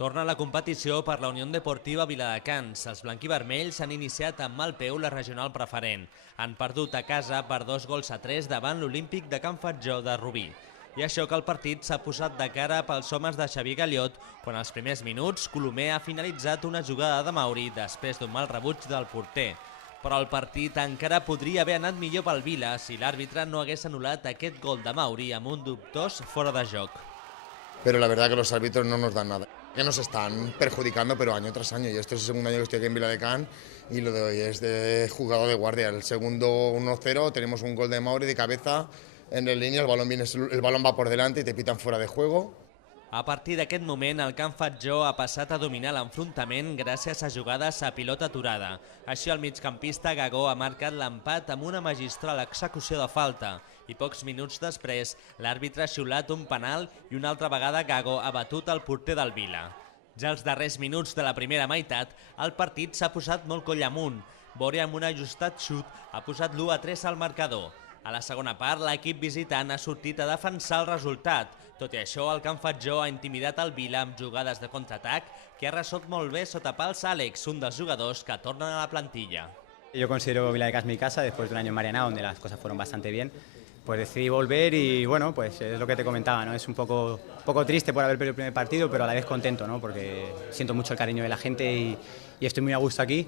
Torna a la competició per la Unió Deportiva Viladecans. Els blanquivermells han iniciat amb mal peu la regional preferent. Han perdut a casa per 2-3 davant l'Olímpic de Can Fatjó de Rubí. I això que el partit s'ha posat de cara pels homes de Xavier Gallot, quan als primers minuts Colomer ha finalitzat una jugada de Mauri després d'un mal rebuig del porter. Però el partit encara podria haver anat millor pel Vila si l'àrbitre no hagués anul·lat aquest gol de Mauri amb un dubtós fora de joc. Pero la verdad que los árbitros no nos dan nada, que nos están perjudicando pero año tras año. Yo este es el segundo año que estoy aquí en Viladecans y lo de hoy es de jugador de guardia. El segundo 1-0, tenemos un gol de Mauri de cabeza en la línea, el balón va por delante y te pitan fuera de juego. A partir d'aquest moment, el Can Fatjó ha passat a dominar l'enfrontament gràcies a jugades a pilota aturada. Així, el migcampista Gagó ha marcat l'empat amb una magistral execució de falta i pocs minuts després l'àrbitre ha xiulat un penal i una altra vegada Gagó ha batut el porter del Vila. Ja als darrers minuts de la primera meitat, el partit s'ha posat molt coll amunt. Bore amb un ajustat xut ha posat l'1-3 al marcador. A la segona part, l'equip visitant ha sortit a defensar el resultat. Tot i això, el Can Fatjó ha intimidat el Vila amb jugades de contraatac que ha resolt molt bé sota pals Àlex, un dels jugadors que tornen a la plantilla. Yo considero Viladecans mi casa después de un año en Marianao donde las cosas fueron bastante bien. Pues decidí volver y bueno, pues es lo que te comentaba, ¿no? Es un poco triste por haber perdido el primer partido, pero a la vez contento, ¿no? Porque siento mucho el cariño de la gente y estoy muy a gusto aquí.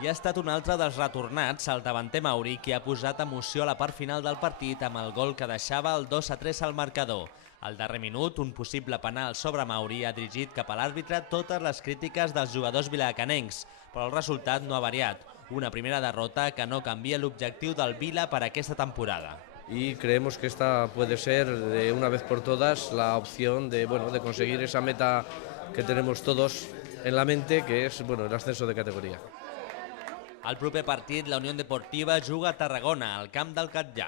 I ha estat un altre dels retornats, el davanter Mauri, qui ha posat emoció a la part final del partit amb el gol que deixava el 2-3 al marcador. Al darrer minut, un possible penal sobre Mauri ha dirigit cap a l'àrbitre totes les crítiques dels jugadors viladecanencs, però el resultat no ha variat. Una primera derrota que no canvia l'objectiu del Vila per aquesta temporada. Y creemos que esta puede ser de una vez por todas la opción de conseguir esa meta que tenemos todos en la mente, que es el ascenso de categoría. Al proper partit, la Unió Deportiva juga a Tarragona, al camp del Catllà.